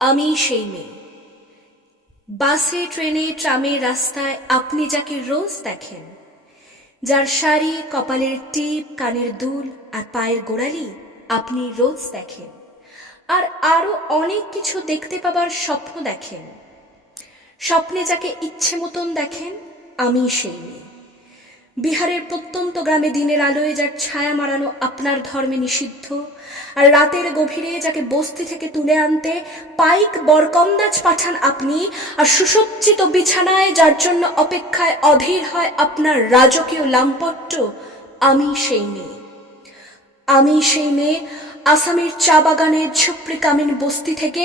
আমি সেই মেয়ে। বাসে, ট্রেনে, ট্রামে, রাস্তায় আপনি যাকে রোজ দেখেন, যার শাড়ি, কপালের টিপ, কানের দুল আর পায়ের গোড়ালি আপনি রোজ দেখেন, আর আরো অনেক কিছু দেখতে পাবার স্বপ্ন দেখেন। স্বপ্নে যাকে ইচ্ছে মতন দেখেন, আমি সেই মেয়ে। বিহারের প্রত্যন্ত গ্রামে দিনের আলোয় যার ছায়া মারানো আপনার ধর্মে নিষিদ্ধ, আর রাতের গভীরে যাকে বস্তি থেকে তুলে আনতে পাইক বরকন্দাজ পাঠান আপনি, আর সুসজ্জিত বিছানায় যার জন্য অপেক্ষায় অধীর হয় আপনার রাজকীয় লাম্পট্য, আমি সেই মেয়ে। আমি সেই মেয়ে আসামের চা বাগানের ঝুপড়ি কামিন বস্তি থেকে,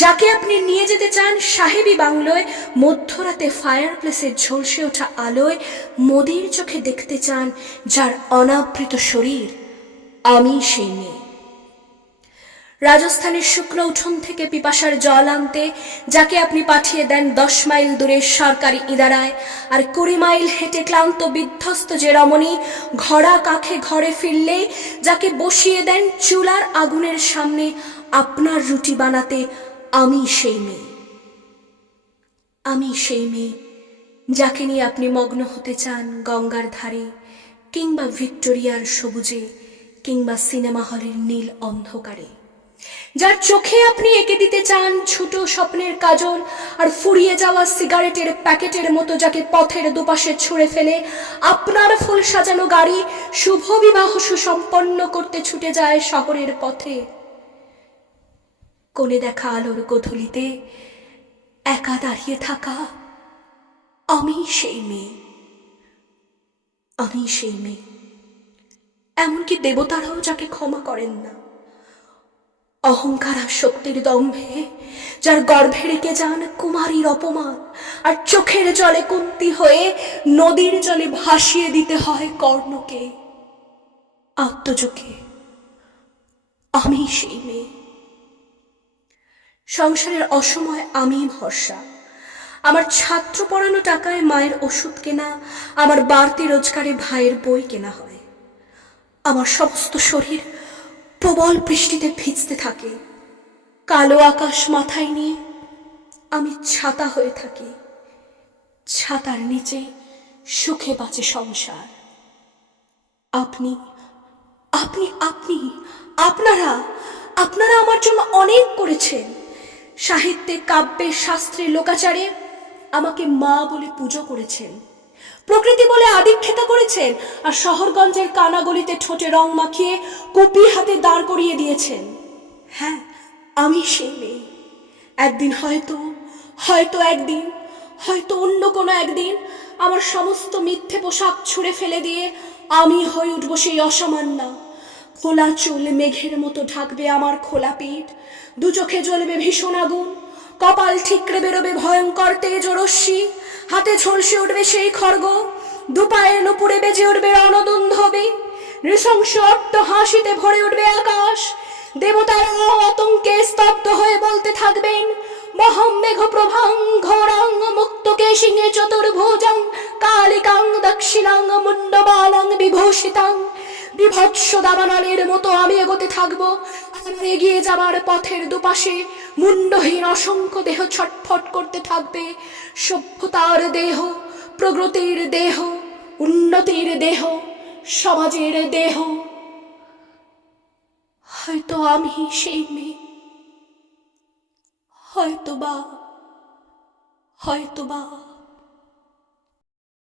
যাকে আপনি নিয়ে যেতে চান সাহেবী বাংলোয়, মধ্যরাতে ফায়ার প্লেসে ঝলসে ওঠা আলোয় মোদির চোখে দেখতে চান যার অনাবৃত শরীর, আমি সেই মেয়ে। রাজস্থানের শুকনো উঠোন থেকে পিপাসার জল আনতে যাকে আপনি পাঠিয়ে দেন 10 মাইল দূরের সরকারি ইদারায়, আর 20 মাইল হেঁটে ক্লান্ত বিধ্বস্ত যে রমণী ঘোড়া কাখে ঘরে ফিরলে যাকে বসিয়ে দেন চুলার আগুনের সামনে আপনার রুটি বানাতে, আমি সেই মেয়ে। আমি সেই মেয়ে যাকে নিয়ে আপনি মগ্ন হতে চান গঙ্গার ধারে, কিংবা ভিক্টোরিয়ার সবুজে, কিংবা সিনেমা হলের নীল অন্ধকারে, যার চোখে আপনি এঁকে দিতে চান ছোট স্বপ্নের কাজল, আর ফুরিয়ে যাওয়া সিগারেটের প্যাকেটের মতো যাকে পথের দুপাশে ছুঁড়ে ফেলে আপনার ফুল সাজানো গাড়ি শুভ বিবাহ সুসম্পন্ন করতে ছুটে যায় শহরের পথে। কোণে দেখা আলোর গোধূলিতে একা দাঁড়িয়ে থাকা, আমি সেই মেয়ে। আমি সেই মেয়ে, এমনকি দেবতারাও যাকে ক্ষমা করেন না। অহংকার আর শক্তির দম্ভে যার গর্ভে রেখে যান কুমারীর অপমান, আর চোখের জলে কুন্তি হয়ে নদীর জলে ভাসিয়ে দিতে হয় কর্ণকে, আত্মযোগে, আমি সেই মেয়ে। সংসারের অসময় আমি ভরসা, আমার ছাত্র পড়ানো টাকায় মায়ের ওষুধ কেনা, আমার বাড়তি রোজগারে ভাইয়ের বই কেনা হয়। আমার সমস্ত শরীর প্রবল বৃষ্টিতে ভিজতে থাকে, কালো আকাশ মাথায় নিয়ে আমি ছাতা হয়ে থাকি। ছাতার নিচে সুখে বাঁচে সংসার। আপনি আপনি আপনি আপনারা আপনারা আমার জন্য অনেক করেছেন। সাহিত্যে, কাব্যে, শাস্ত্রে, লোকাচারে আমাকে মা বলে পুজো করেছেন, প্রকৃতি বলে আদিক্ষেতা করেছেন, আর শহরগঞ্জের কানাগলিতে ঠোঁটে রং মাখিয়ে কুপি হাতে দাঁড় করিয়ে দিয়েছেন। হ্যাঁ, আমি সেই মেয়ে। একদিন হয়তো একদিন, হয়তো অন্য কোনো একদিন আমার সমস্ত মিথ্যে পোশাক ছুঁড়ে ফেলে দিয়ে আমি হয়ে উঠব সেই অসামান্যা। খোলা চুল মেঘের মতো ঢাকবে আমার খোলা পিঠ, দু চোখে জ্বলবে ভীষণ আগুন, কপাল ঠিকরে বেরোবে ভয়ঙ্কর তেজ ও রশ্মি, হাতে ঝলসে উঠবে সেই খড়গ, দুপায়ের নুপুরে বেজে উঠবে রণদুন্ধবি, নৃশংস অট্ট হাসিতে ভরে উঠবে আকাশ। দেবতারা আতঙ্কে স্তব্ধ হয়ে বলতে থাকবেন, মহম মেঘ প্রভাং ঘোরাং মুক্তকেশিং চতুর্ভুজাং কালিকাং দক্ষিণাং মুন্ডমালাং বিভূষিতাং। বিভৎস দাবানলের মতো আমি এগোতে থাকবো, আর এগিয়ে যাবার পথের দুপাশে মুন্ডহীন অসংখ্য দেহ ছটফট করতে থাকবে। সভ্যতার দেহ, প্রগতির দেহ, উন্নতির দেহ, সমাজের দেহ। হয়তো আমি সেই মেয়ে, হয়তোবা